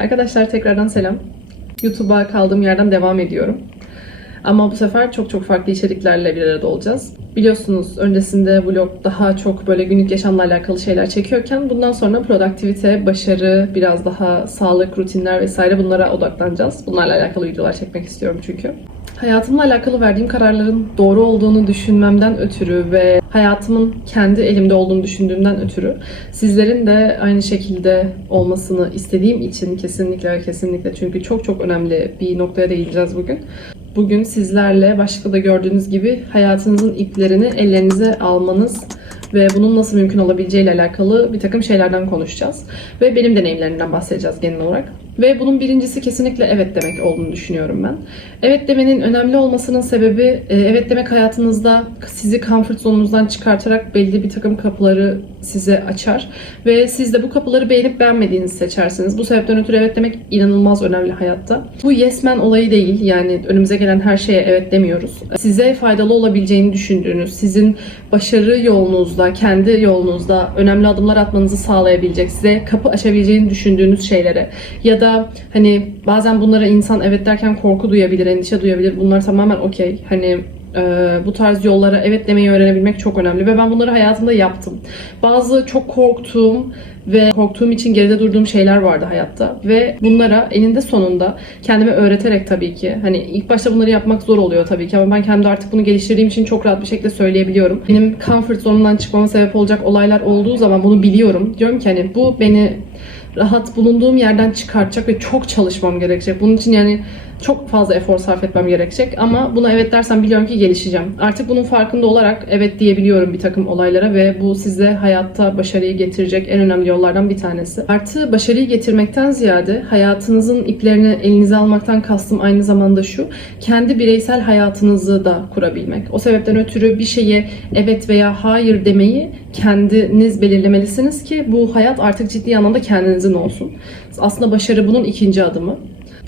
Arkadaşlar tekrardan selam. YouTube'a kaldığım yerden devam ediyorum. Ama bu sefer çok çok farklı içeriklerle bir arada olacağız. Biliyorsunuz öncesinde vlog daha çok böyle günlük yaşamla alakalı şeyler çekiyorken bundan sonra produktivite, başarı, biraz daha sağlık, rutinler vesaire bunlara odaklanacağız. Bunlarla alakalı videolar çekmek istiyorum çünkü. Hayatımla alakalı verdiğim kararların doğru olduğunu düşünmemden ötürü ve hayatımın kendi elimde olduğunu düşündüğümden ötürü sizlerin de aynı şekilde olmasını istediğim için kesinlikle kesinlikle çünkü çok çok önemli bir noktaya değineceğiz bugün. Bugün sizlerle başlıkta da gördüğünüz gibi hayatınızın iplerini ellerinize almanız ve bunun nasıl mümkün olabileceğiyle alakalı bir takım şeylerden konuşacağız. Ve benim deneyimlerimden bahsedeceğiz genel olarak. Ve bunun birincisi kesinlikle evet demek olduğunu düşünüyorum ben. Evet demenin önemli olmasının sebebi e, evet demek hayatınızda sizi comfort zonunuzdan çıkartarak belli bir takım kapıları size açar. Ve siz de bu kapıları beğenip beğenmediğinizi seçersiniz. Bu sebepten ötürü evet demek inanılmaz önemli hayatta. Bu yes man olayı değil. Yani önümüze gelen her şeye evet demiyoruz. Size faydalı olabileceğini düşündüğünüz, sizin başarı yolunuzda, kendi yolunuzda önemli adımlar atmanızı sağlayabilecek, size kapı açabileceğini düşündüğünüz şeylere ya da hani bazen bunlara insan evet derken korku duyabilir, endişe duyabilir. Bunlar tamamen okey. Hani e, bu tarz yollara evet demeyi öğrenebilmek çok önemli ve ben bunları hayatımda yaptım. Bazı çok korktuğum ve korktuğum için geride durduğum şeyler vardı hayatta ve bunlara eninde sonunda kendime öğreterek tabii ki hani ilk başta bunları yapmak zor oluyor tabii ki ama ben kendimde artık bunu geliştirdiğim için çok rahat bir şekilde söyleyebiliyorum. Benim comfort zonumdan çıkmama sebep olacak olaylar olduğu zaman bunu biliyorum. Diyorum ki hani bu beni rahat bulunduğum yerden çıkartacak ve çok çalışmam gerekecek. Bunun için yani çok fazla efor sarf etmem gerekecek ama buna evet dersem biliyorum ki gelişeceğim. Artık bunun farkında olarak evet diyebiliyorum bir takım olaylara ve bu size hayatta başarıyı getirecek en önemli yollardan bir tanesi. Artı başarıyı getirmekten ziyade hayatınızın iplerini elinize almaktan kastım aynı zamanda şu. Kendi bireysel hayatınızı da kurabilmek. O sebepten ötürü bir şeye evet veya hayır demeyi kendiniz belirlemelisiniz ki bu hayat artık ciddi anlamda kendinizin olsun. Aslında başarı bunun ikinci adımı.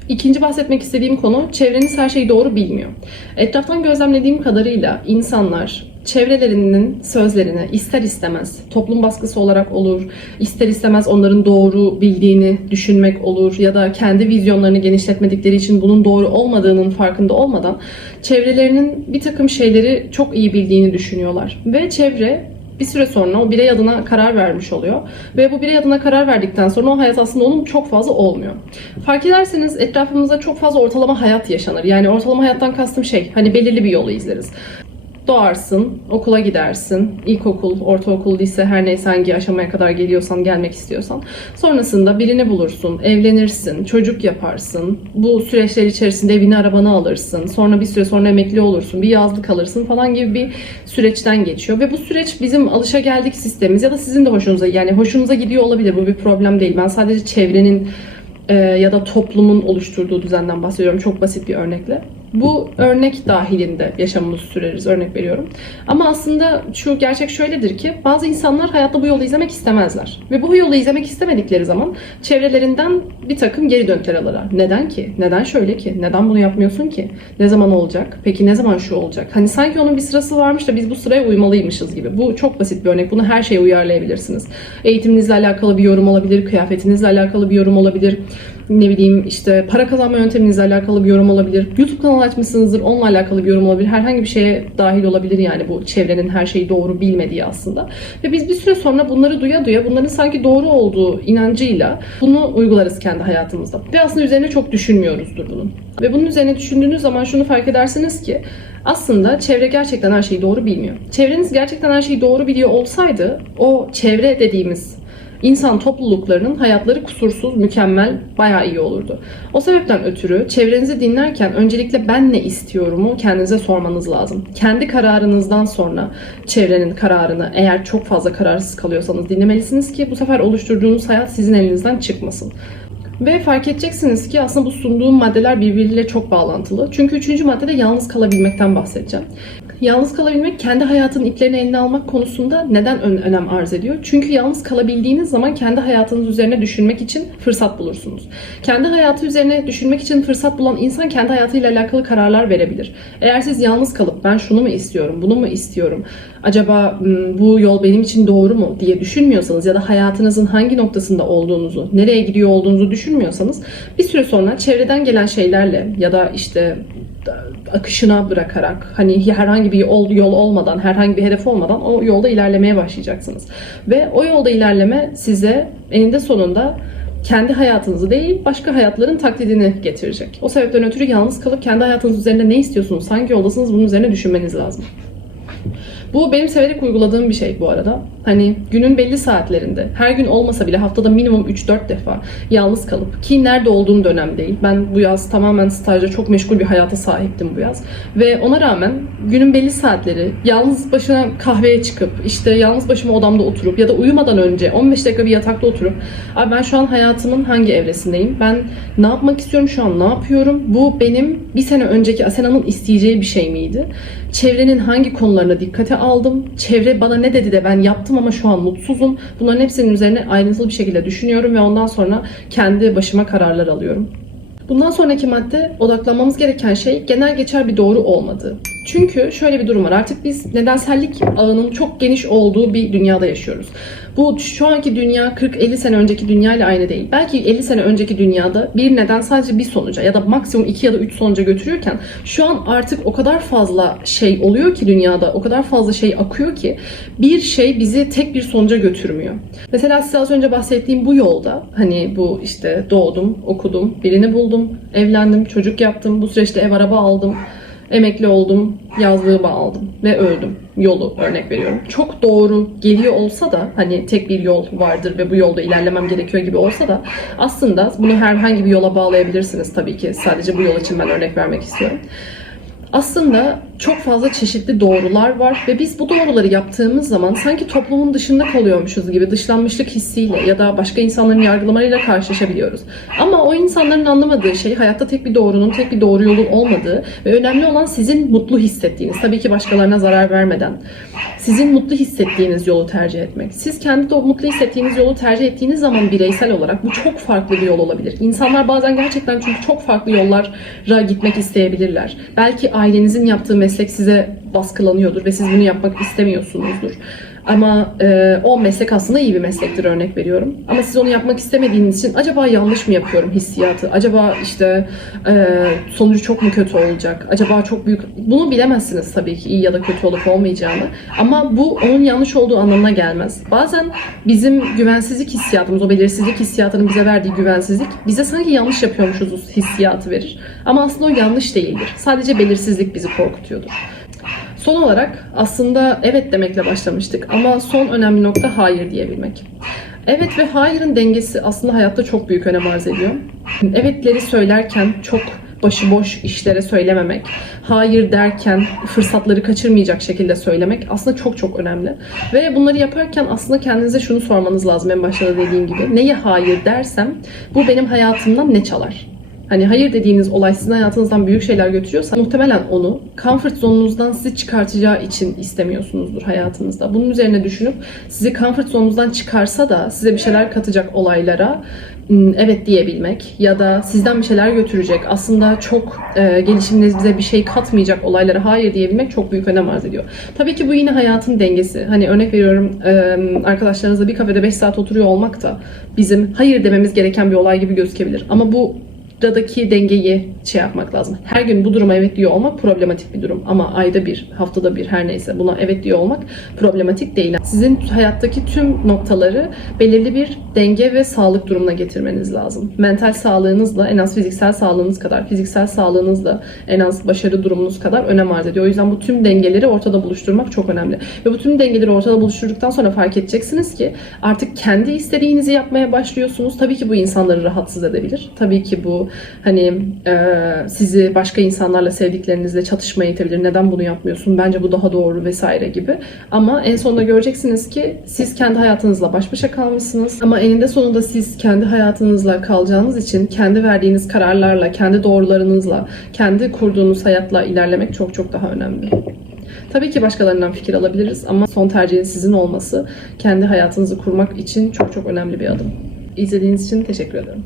İkinci bahsetmek istediğim konu çevreniz her şeyi doğru bilmiyor. Etraftan gözlemlediğim kadarıyla insanlar çevrelerinin sözlerini ister istemez toplum baskısı olarak olur, ister istemez onların doğru bildiğini düşünmek olur ya da kendi vizyonlarını genişletmedikleri için bunun doğru olmadığının farkında olmadan çevrelerinin bir takım şeyleri çok iyi bildiğini düşünüyorlar. Ve çevre bir süre sonra o birey adına karar vermiş oluyor. Ve bu birey adına karar verdikten sonra o hayat aslında onun çok fazla olmuyor. Fark ederseniz etrafımızda çok fazla ortalama hayat yaşanır. Yani ortalama hayattan kastım şey, hani belirli bir yolu izleriz. Doğarsın, okula gidersin, ilkokul, ortaokul, lise her neyse hangi aşamaya kadar geliyorsan, gelmek istiyorsan. Sonrasında birini bulursun, evlenirsin, çocuk yaparsın. Bu süreçler içerisinde evini, arabanı alırsın. Sonra bir süre sonra emekli olursun, bir yazlık alırsın falan gibi bir süreçten geçiyor. Ve bu süreç bizim alışa geldik sistemimiz ya da sizin de hoşunuza yani hoşunuza gidiyor olabilir. Bu bir problem değil. Ben sadece çevrenin e, ya da toplumun oluşturduğu düzenden bahsediyorum. Çok basit bir örnekle. Bu örnek dahilinde yaşamımızı süreriz, örnek veriyorum. Ama aslında şu gerçek şöyledir ki bazı insanlar hayatta bu yolu izlemek istemezler. Ve bu yolu izlemek istemedikleri zaman çevrelerinden bir takım geri dönütler alırlar. Neden ki? Neden şöyle ki? Neden bunu yapmıyorsun ki? Ne zaman olacak? Peki ne zaman şu olacak? Hani sanki onun bir sırası varmış da biz bu sıraya uymalıymışız gibi. Bu çok basit bir örnek. Bunu her şeye uyarlayabilirsiniz. Eğitiminizle alakalı bir yorum olabilir, kıyafetinizle alakalı bir yorum olabilir ne bileyim işte para kazanma yönteminizle alakalı bir yorum olabilir. YouTube kanalı açmışsınızdır onunla alakalı bir yorum olabilir. Herhangi bir şeye dahil olabilir yani bu çevrenin her şeyi doğru bilmediği aslında. Ve biz bir süre sonra bunları duya duya bunların sanki doğru olduğu inancıyla bunu uygularız kendi hayatımızda. Ve aslında üzerine çok düşünmüyoruzdur bunun. Ve bunun üzerine düşündüğünüz zaman şunu fark edersiniz ki aslında çevre gerçekten her şeyi doğru bilmiyor. Çevreniz gerçekten her şeyi doğru biliyor olsaydı o çevre dediğimiz insan topluluklarının hayatları kusursuz, mükemmel, bayağı iyi olurdu. O sebepten ötürü çevrenizi dinlerken öncelikle ben ne istiyorumu kendinize sormanız lazım. Kendi kararınızdan sonra çevrenin kararını eğer çok fazla kararsız kalıyorsanız dinlemelisiniz ki bu sefer oluşturduğunuz hayat sizin elinizden çıkmasın. Ve fark edeceksiniz ki aslında bu sunduğum maddeler birbiriyle çok bağlantılı. Çünkü üçüncü maddede yalnız kalabilmekten bahsedeceğim. Yalnız kalabilmek kendi hayatının iplerini eline almak konusunda neden ön- önem arz ediyor? Çünkü yalnız kalabildiğiniz zaman kendi hayatınız üzerine düşünmek için fırsat bulursunuz. Kendi hayatı üzerine düşünmek için fırsat bulan insan kendi hayatıyla alakalı kararlar verebilir. Eğer siz yalnız kalıp ben şunu mu istiyorum, bunu mu istiyorum, acaba bu yol benim için doğru mu diye düşünmüyorsanız ya da hayatınızın hangi noktasında olduğunuzu, nereye gidiyor olduğunuzu düşünmüyorsanız bir süre sonra çevreden gelen şeylerle ya da işte akışına bırakarak hani herhangi bir yol, olmadan, herhangi bir hedef olmadan o yolda ilerlemeye başlayacaksınız. Ve o yolda ilerleme size eninde sonunda kendi hayatınızı değil başka hayatların taklidini getirecek. O sebepten ötürü yalnız kalıp kendi hayatınız üzerinde ne istiyorsunuz, hangi yoldasınız bunun üzerine düşünmeniz lazım. Bu benim severek uyguladığım bir şey bu arada. Hani günün belli saatlerinde, her gün olmasa bile haftada minimum 3-4 defa yalnız kalıp ki nerede olduğum da önemli değil. Ben bu yaz tamamen stajda çok meşgul bir hayata sahiptim bu yaz. Ve ona rağmen günün belli saatleri yalnız başına kahveye çıkıp işte yalnız başıma odamda oturup ya da uyumadan önce 15 dakika bir yatakta oturup abi ben şu an hayatımın hangi evresindeyim? Ben ne yapmak istiyorum şu an ne yapıyorum? Bu benim bir sene önceki Asena'nın isteyeceği bir şey miydi? Çevrenin hangi konularına dikkate aldım? Çevre bana ne dedi de ben yaptım ama şu an mutsuzum. Bunların hepsinin üzerine ayrıntılı bir şekilde düşünüyorum ve ondan sonra kendi başıma kararlar alıyorum. Bundan sonraki madde odaklanmamız gereken şey genel geçer bir doğru olmadığı. Çünkü şöyle bir durum var. Artık biz nedensellik ağının çok geniş olduğu bir dünyada yaşıyoruz. Bu şu anki dünya 40-50 sene önceki dünya ile aynı değil. Belki 50 sene önceki dünyada bir neden sadece bir sonuca ya da maksimum 2 ya da 3 sonuca götürüyorken şu an artık o kadar fazla şey oluyor ki dünyada, o kadar fazla şey akıyor ki bir şey bizi tek bir sonuca götürmüyor. Mesela size az önce bahsettiğim bu yolda hani bu işte doğdum, okudum, birini buldum, evlendim, çocuk yaptım, bu süreçte ev araba aldım, emekli oldum, yazlığımı aldım ve öldüm. Yolu örnek veriyorum. Çok doğru geliyor olsa da hani tek bir yol vardır ve bu yolda ilerlemem gerekiyor gibi olsa da aslında bunu herhangi bir yola bağlayabilirsiniz tabii ki. Sadece bu yol için ben örnek vermek istiyorum. Aslında çok fazla çeşitli doğrular var ve biz bu doğruları yaptığımız zaman sanki toplumun dışında kalıyormuşuz gibi dışlanmışlık hissiyle ya da başka insanların yargılamalarıyla karşılaşabiliyoruz. Ama o insanların anlamadığı şey hayatta tek bir doğrunun, tek bir doğru yolun olmadığı ve önemli olan sizin mutlu hissettiğiniz, tabii ki başkalarına zarar vermeden, sizin mutlu hissettiğiniz yolu tercih etmek. Siz kendi de mutlu hissettiğiniz yolu tercih ettiğiniz zaman bireysel olarak bu çok farklı bir yol olabilir. İnsanlar bazen gerçekten çünkü çok farklı yollara gitmek isteyebilirler. Belki ailenizin yaptığı meslek size baskılanıyordur ve siz bunu yapmak istemiyorsunuzdur. Ama e, o meslek aslında iyi bir meslektir örnek veriyorum. Ama siz onu yapmak istemediğiniz için acaba yanlış mı yapıyorum hissiyatı? Acaba işte e, sonucu çok mu kötü olacak? Acaba çok büyük... Bunu bilemezsiniz tabii ki iyi ya da kötü olup olmayacağını. Ama bu onun yanlış olduğu anlamına gelmez. Bazen bizim güvensizlik hissiyatımız, o belirsizlik hissiyatının bize verdiği güvensizlik bize sanki yanlış yapıyormuşuz hissiyatı verir. Ama aslında o yanlış değildir. Sadece belirsizlik bizi korkutuyordur. Son olarak aslında evet demekle başlamıştık ama son önemli nokta hayır diyebilmek. Evet ve hayırın dengesi aslında hayatta çok büyük önem arz ediyor. Evetleri söylerken çok başıboş işlere söylememek, hayır derken fırsatları kaçırmayacak şekilde söylemek aslında çok çok önemli. Ve bunları yaparken aslında kendinize şunu sormanız lazım en başta da dediğim gibi. Neye hayır dersem bu benim hayatımdan ne çalar? Hani hayır dediğiniz olay sizin hayatınızdan büyük şeyler götürüyorsa muhtemelen onu comfort zonunuzdan sizi çıkartacağı için istemiyorsunuzdur hayatınızda. Bunun üzerine düşünüp sizi comfort zonunuzdan çıkarsa da size bir şeyler katacak olaylara ım, evet diyebilmek ya da sizden bir şeyler götürecek aslında çok e, gelişiminiz bize bir şey katmayacak olaylara hayır diyebilmek çok büyük önem arz ediyor. Tabii ki bu yine hayatın dengesi. Hani örnek veriyorum e, arkadaşlarınızla bir kafede 5 saat oturuyor olmak da bizim hayır dememiz gereken bir olay gibi gözükebilir. Ama bu aradaki dengeyi şey yapmak lazım. Her gün bu duruma evet diyor olmak problematik bir durum. Ama ayda bir, haftada bir her neyse buna evet diyor olmak problematik değil. Sizin hayattaki tüm noktaları belirli bir denge ve sağlık durumuna getirmeniz lazım. Mental sağlığınızla en az fiziksel sağlığınız kadar, fiziksel sağlığınızla en az başarı durumunuz kadar önem arz ediyor. O yüzden bu tüm dengeleri ortada buluşturmak çok önemli. Ve bu tüm dengeleri ortada buluşturduktan sonra fark edeceksiniz ki artık kendi istediğinizi yapmaya başlıyorsunuz. Tabii ki bu insanları rahatsız edebilir. Tabii ki bu hani e, sizi başka insanlarla sevdiklerinizle çatışmaya itebilir. Neden bunu yapmıyorsun? Bence bu daha doğru vesaire gibi. Ama en sonunda göreceksiniz ki siz kendi hayatınızla baş başa kalmışsınız. Ama eninde sonunda siz kendi hayatınızla kalacağınız için kendi verdiğiniz kararlarla, kendi doğrularınızla, kendi kurduğunuz hayatla ilerlemek çok çok daha önemli. Tabii ki başkalarından fikir alabiliriz ama son tercihin sizin olması kendi hayatınızı kurmak için çok çok önemli bir adım. İzlediğiniz için teşekkür ederim.